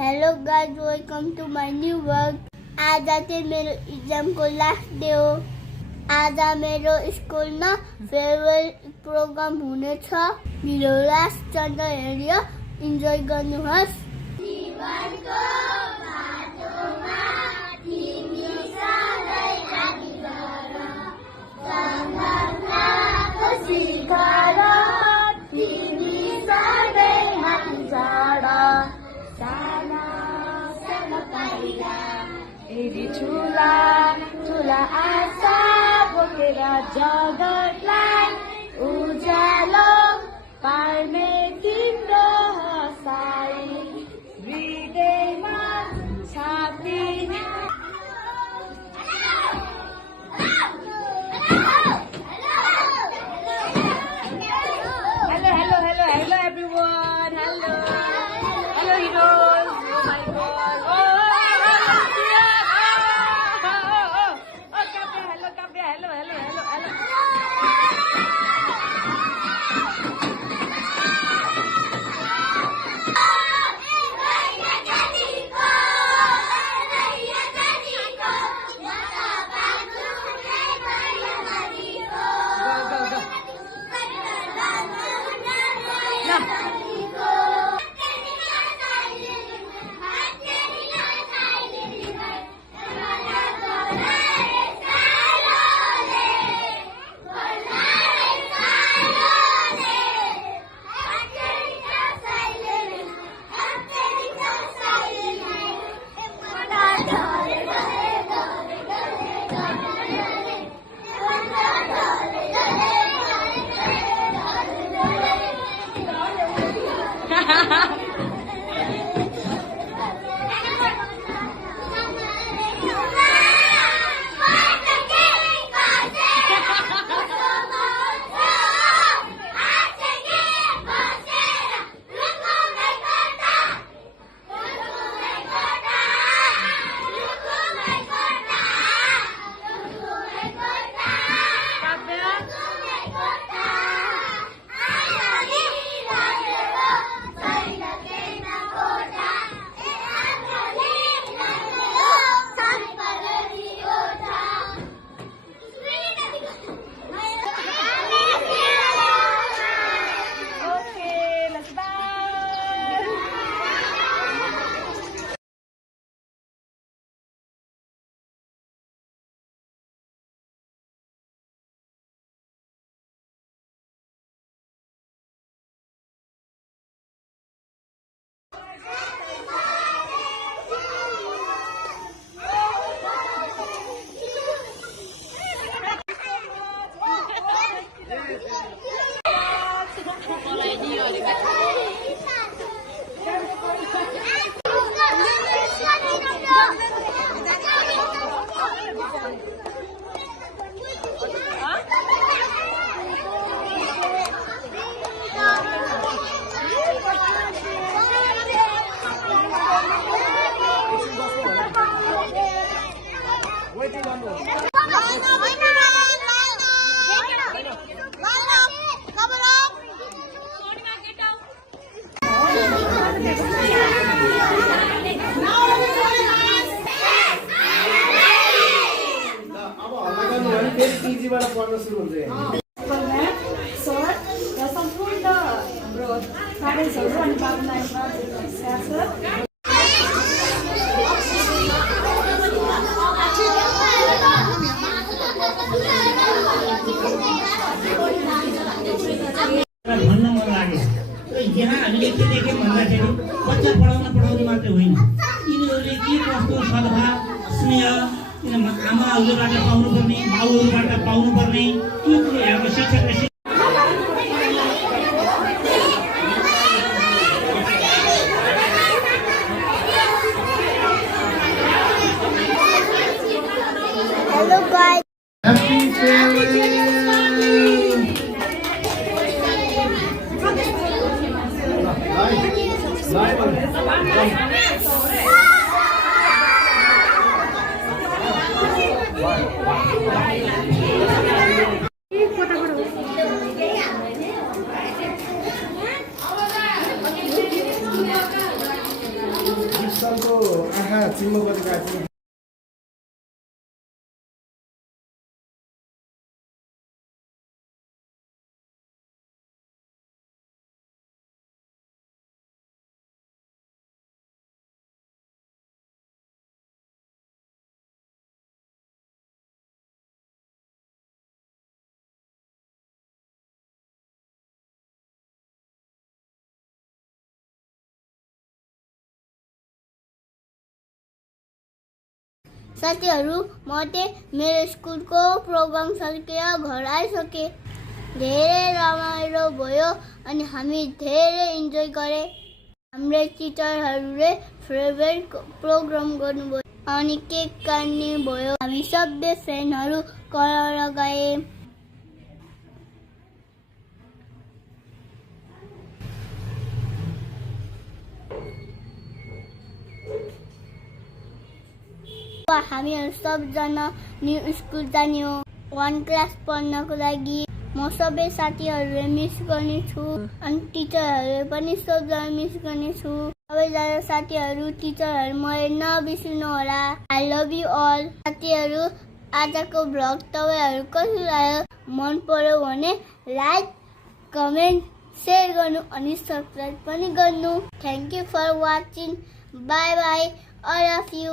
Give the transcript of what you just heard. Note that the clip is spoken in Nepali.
Hello guys, welcome to my new vlog. आज चाहिँ मेरो एक्जामको लास्ट डे हो। आज मेरो स्कुलमा फेयरवेल प्रोग्राम हुनेछ। मेरो लास्ट चन्द हेरेर इन्जोय गर्नुहोस्। जीवनको बाटोमा तिमी सधैँ लागि गर, सङ्घर्षको शिखर तिमी सधैँ हात जोड। यदि ठुला ठुला आशा बोकेर जगतलाई उज्यालो पार्ने तिम्रो हँसाइ हृदयमा छापिने। Hello everyone. Hello heroes. Oh my god. भन्न मन लाग्यो यहाँ हामीले के देख्यौँ भन्दाखेरि बच्चा पढाउने मात्रै होइन, यिनीहरूले के कस्तो सद्भाव स्नेह आमाहरूबाट पाउनुपर्ने बाबुहरूबाट पाउनुपर्ने त्यो कुराहरूको शिक्षक Hello guys. Happy farewell. चिम्मो गरेको छ। साथीहरू, म चाहिँ मेरो स्कुलको प्रोग्राम सकेर घर आइसकेँ। धेरै रमाइलो भयो अनि हामी धेरै इन्जोय गरे। हाम्रो टिचरहरूले फेभरेट प्रोग्राम गर्नुभयो अनि केक काट्ने भयो। हामी सबै फ्रेन्डहरू कलर लगाए। हामीहरू सबजना न्यू स्कुल जाने हो 1 क्लास पढ्नको लागि। म सबै साथीहरूले मिस गर्नेछु अनि टिचरहरूले पनि सबजना मिस गर्नेछु। सबैजना साथीहरू टिचरहरू मलाई नबिर्सिनु होला। I love you all. साथीहरू, आजको भ्लग तपाईँहरू कस्तो लाग्यो? मन पर्यो भने लाइक, कमेन्ट, सेयर गर्नु अनि सब्सक्राइब पनि गर्नु। Thank you for watching. Bye bye all of you.